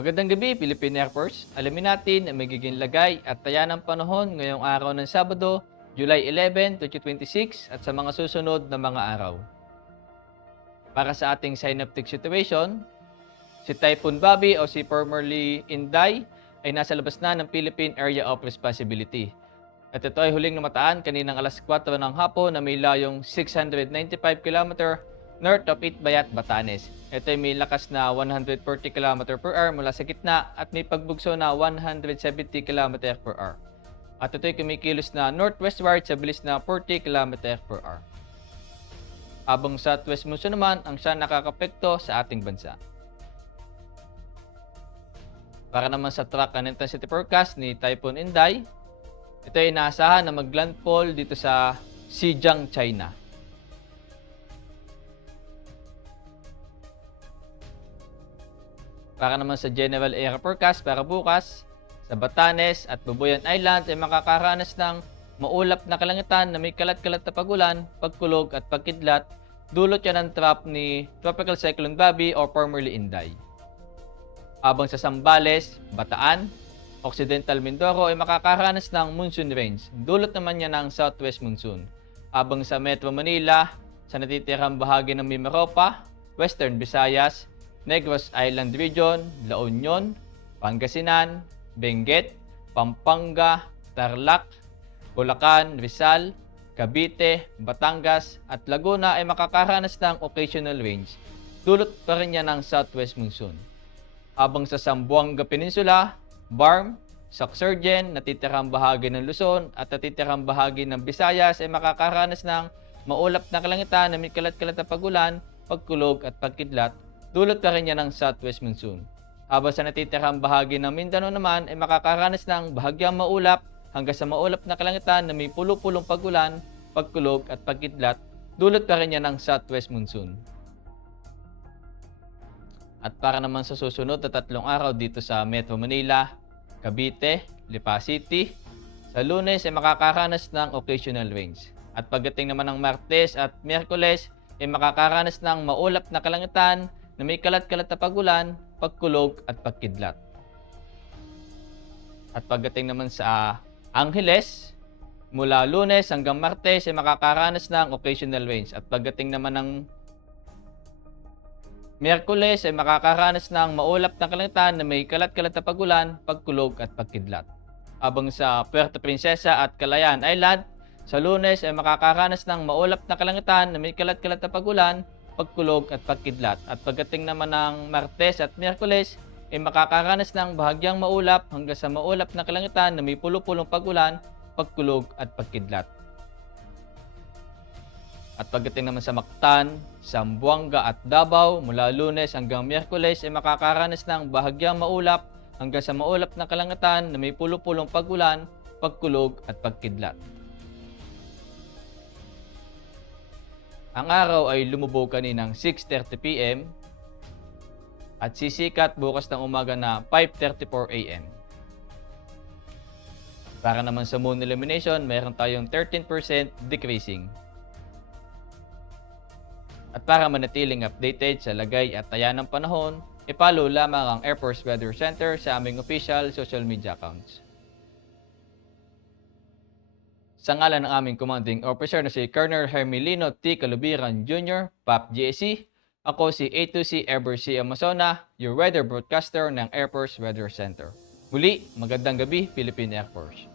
Magandang gabi, Philippine Air Force. Alamin natin ang magiging lagay at taya ng panahon ngayong araw ng Sabado, July 11, 2026 at sa mga susunod na mga araw. Para sa ating synoptic situation, si Typhoon Bobby o si formerly Inday ay nasa labas na ng Philippine Area of Responsibility. At ito ay huling namataan kaninang alas 4 ng hapon na may layong 695 km north of Itbayat, Batanes. Ito ay may lakas na 140 km per hour mula sa gitna at may pagbugso na 170 km per hour. At ito ay kumikilos na northwestward sa bilis na 40 km per hour. Habang southwest monsoon naman ang siya nakakapekto sa ating bansa. Para naman sa track and intensity forecast ni Typhoon Inday, ito ay inaasahan na maglandfall dito sa Xinjiang, China. Para naman sa general area forecast para bukas, sa Batanes at Bubuyan Island ay makakaranas ng maulap na kalangitan na may kalat-kalat na pagulan, pagkulog at pagkidlat, dulot yan ng trap ni Tropical Cyclone Bobby o formerly Inday. Habang sa Zambales, Bataan, Occidental Mindoro ay makakaranas ng monsoon range. Dulot naman niya ng southwest monsoon. Habang sa Metro Manila, sa natitirang bahagi ng Mimaropa, Western Visayas, Negros Island Region, La Union, Pangasinan, Benguet, Pampanga, Tarlac, Bulacan, Rizal, Cavite, Batangas at Laguna ay makakaranas ng occasional range. Dulot pa rin yan ng southwest monsoon. Habang sa Zamboanga Peninsula, Barm, Sorsogon, natitirang bahagi ng Luzon at natitirang bahagi ng Visayas ay makakaranas ng maulap na kalangitan na may kalat-kalat na pagulan, pagkulog at pagkidlat, dulot pa rin yan ng southwest monsoon. Habang sa natitirang bahagi ng Mindanao naman ay makakaranas ng bahagyang maulap hanggang sa maulap na kalangitan na may pulo-pulong pagulan, pagkulog at pagkidlat, dulot pa rin yan ng southwest monsoon. At para naman sa susunod na 3 araw dito sa Metro Manila, Cavite, Lipa City, sa Lunes ay makakaranas ng occasional rains. At pagdating naman ng Martes at Miyerkules ay makakaranas ng maulap na kalangitan na may kalat-kalat na pagulan, pagkulog at pagkidlat. At pagdating naman sa Angeles, mula Lunes hanggang Martes ay makakaranas ng occasional rains. At pagdating naman ng Miyerkules ay makakaranas ng maulap na kalangitan na may kalat-kalat na pagulan, pagkulog at pagkidlat. Habang sa Puerto Princesa at Calayan Island, sa Lunes ay makakaranas ng maulap na kalangitan na may kalat-kalat na pagulan, pagkulog at pagkidlat. At pagdating naman ng Martes at Miyerkules ay makakaranas ng bahagyang maulap hanggang sa maulap na kalangitan na may pulo-pulong pagulan, pagkulog at pagkidlat. At pagdating naman sa Mactan, Zamboanga at Davao, mula Lunes hanggang Miyerkules ay makakaranas ng bahagyang maulap hanggang sa maulap na kalangitan na may pulo-pulong pagulan, pagkulog at pagkidlat. Ang araw ay lumubog kaninang 6:30 PM at sisikat bukas ng umaga na 5:34 AM. Para naman sa moon illumination, mayroon tayong 13% decreasing. At para manatiling updated sa lagay at taya ng panahon, i-follow lamang ang Air Force Weather Center sa aming official social media accounts. Sa ngalan ng aming commanding officer na si Colonel Hermelino T. Calubiran Jr., PAP GSC, ako si A2C Ever C. Amazona, your weather broadcaster ng Air Force Weather Center. Muli, magandang gabi, Philippine Air Force.